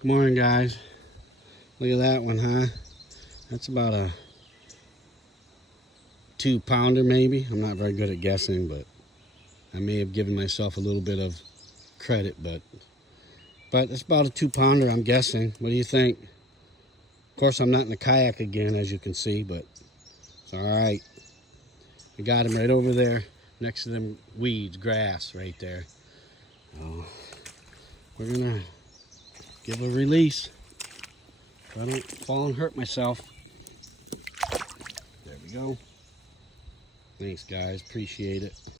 Good morning, guys. Look at that one, huh? That's about a 2-pounder maybe. I'm not very good at guessing, but I may have given myself a little bit of credit, but it's about a 2-pounder, I'm guessing. What do you think? Of course, I'm not in the kayak again, as you can see, but it's all right. We got him right over there next to them weeds, grass right there. So we're gonna give a release so I don't fall and hurt myself. There we go. Thanks, guys. Appreciate it.